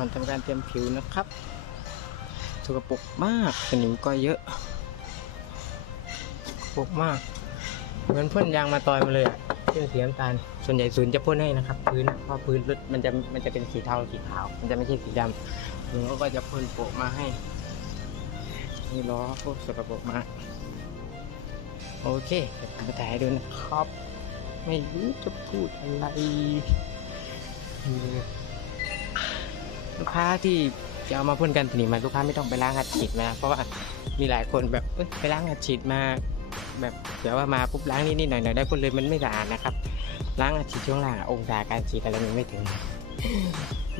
ก่อนทำการเตรียมผิวนะครับสกปรกมากสนิมก็เยอะปกมาก เหมือนพ่นยางมาตอยมาเลยอะเป็นสีน้ำตาล ส่วนใหญ่ศูนย์จะพ่นให้นะครับ พื้นเพราะพื้นรถมันจะมันจะเป็นสีเทาสีขาว มันจะไม่ใช่สีดำหนูก็จะพ่นโปะมาให้นี่ล้อพวกสกปรกมากโอเคเดี๋ยวผมมาถ่ายให้ดูนะครับ ไม่รู้จะพูดอะไร ลูกค้าที่จะเอามาพ่นกันสนิมาลูกค้าไม่ต้องไปล้างอัดฉีดมา เพราะว่ามีหลายคนแบบไปล้างอัดฉีดมา แบบเดี๋ยวว่ามาปุ๊บล้างนิดๆหน่อยๆได้พ่นเลยมันไม่สะอาดนะครับล้างอัดฉีดช่วงล่างองศาการฉีดอะไรมันไม่ถึง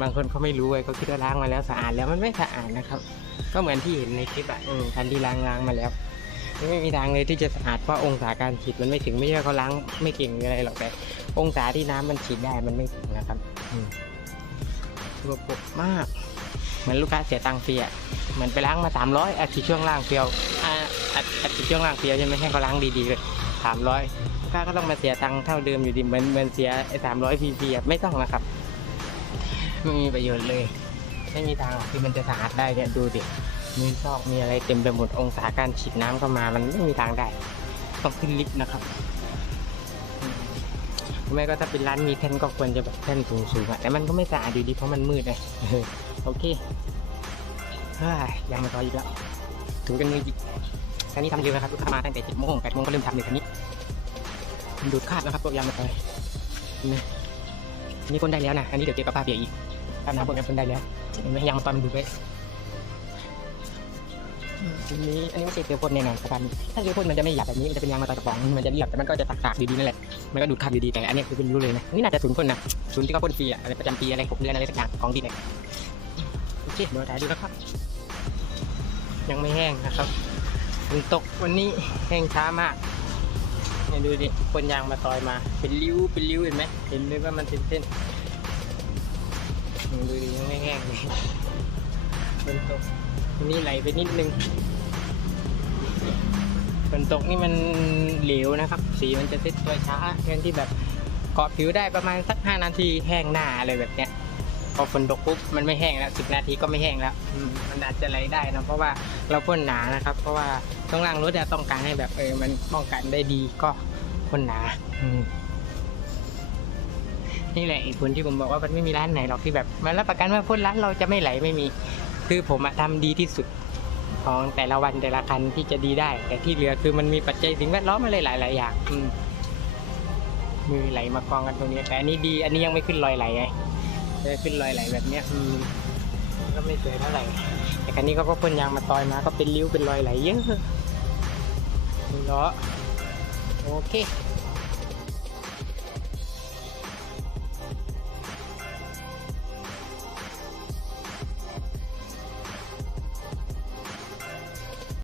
บางคนเขาไม่รู้ไงเขาคิดว่าล้างมาแล้วสะอาดแล้วมันไม่สะอาดนะครับ ก็เหมือนที่เห็นในคลิปอะคันที่ล้างล้างมาแล้วไม่มีทางเลยที่จะสะอาดเพราะองศาการฉีดมันไม่ถึงไม่ใช่เขาล้างไม่เก่งหรืออะไรหรอกแต่ องศาที่น้ำมันฉีดได้มันไม่ถึงนะครับอื ระบบมาก เหมือนลูกค้าเสียตังค์ฟรีอะเหมือนไปล้างมาสามร้อยอัดฉีดช่วงล่างเปรียวอ่าอัดอัดฉีดช่วงล่างเปรียวใช่ไหมให้เขาล้างดีๆเลยสามร้อยลูกค้าก็ต้องมาเสียตังค์เท่าเดิมอยู่ดีเหมือนเหมือนเสียไอ้สามร้อยพีพีไม่ต้องนะครับไม่มีประโยชน์เลย ไม่มีทางที่มันจะสะอาดได้เนี่ยดูดิมีซอกมีอะไรเต็มไปหมดองศาการฉีดน้ำเข้ามา มันไม่มีทางได้ ต้องขึ้นลิฟต์นะครับ ไม่ก็ถ้าเป็นร้านมีแท่นก็ควรจะแบบแท่นสูงๆอะแต่มันก็ไม่สะอาดดีเพราะมันมืดเลยโอเคเฮ้ยยังมาต่ออีกแล้วถูกันมืออีกคันนี้ทำเร็วนะครับลูกค้ามาตั้งแต่เจ็ดโมงแปดโมงก็เริ่มทำเลยคันนี้ดูดคาดแล้วครับตัวยางมาต่อยนี่นี่คนได้แล้วนะอันนี้เดี๋ยวเก็บกับป้าเปียกอีกตามน้ำพวกนี้คนได้แล้วไหมยางมาต่อยมันดูดไว้ อันนี้อันนี้ไม่ใช่เกลียวพ่นแน่นอนครับถ้าเกลียวพ่นมันจะไม่หยาบแบบนี้มันจะเป็นยางมาตอยกระป๋องมันจะเรียบแต่มันก็จะตักๆดีๆนั่นแหละมันก็ดูดคาบดีๆแต่อันนี้คือเป็นรู้เลยนะนี่น่าจะศูนย์พ่นนะศูนย์ที่เขาพ่นฟรีอะอะไรประจำปีอะไรหกเดือนอะไรสักอย่างของดีเลยโอเคเดี๋ยวถ่ายดูนะครับยังไม่แห้งนะครับฝนตกวันนี้แห้งช้ามากเนี่ยดูดิพ่นยางมาตอยมา เป็นริ้วเป็นริ้วเห็นไหมเห็นเลยว่ามันเป็นเส้นดูดิยังไม่แห้งเลยฝนตกันนี้ไหลไปนิดนึงฝนตกนี่มันเหลวนะครับ สีมันจะเซ็ตตัวช้าแทนที่แบบเกาะผิวได้ประมาณสักห้านาทีแห้งหน้าอะไรแบบเนี้ยพอฝนตกปุ๊บมันไม่แห้งแล้วสิบนาทีก็ไม่แห้งแล้วมันอาจจะไหลได้นะเพราะว่าเราพ่นหนานะครับ เพราะว่าช่วงล่างรถเนี่ยต้องการให้แบบเออมันป้องกันได้ดีก็พ่นหนานี่แหละเหตุผลที่ผมบอกว่ามันไม่มีร้านไหนหรอกที่แบบมันรับประกันว่าพ่นร้านเราจะไม่ไหลไม่มี คือผมอะทำดีที่สุดของแต่ละวันแต่ละคันที่จะดีได้ แต่ที่เหลือคือมันมีปัจจัยสิ่งแวดล้อมอะไรหลาย ๆ อย่างมือไหลมากองกันตรงนี้ แต่อันนี้ดี อันนี้ยังไม่ขึ้นรอยไหลไงจะขึ้นรอยไหลแบบเนี้ยอืมมันก็ไม่สวยเท่าไหร่ แต่คันนี้เขาก็พ่นยางมาตอยมาก็เป็นริ้วเป็นรอยไหลเยอะล้อโอเค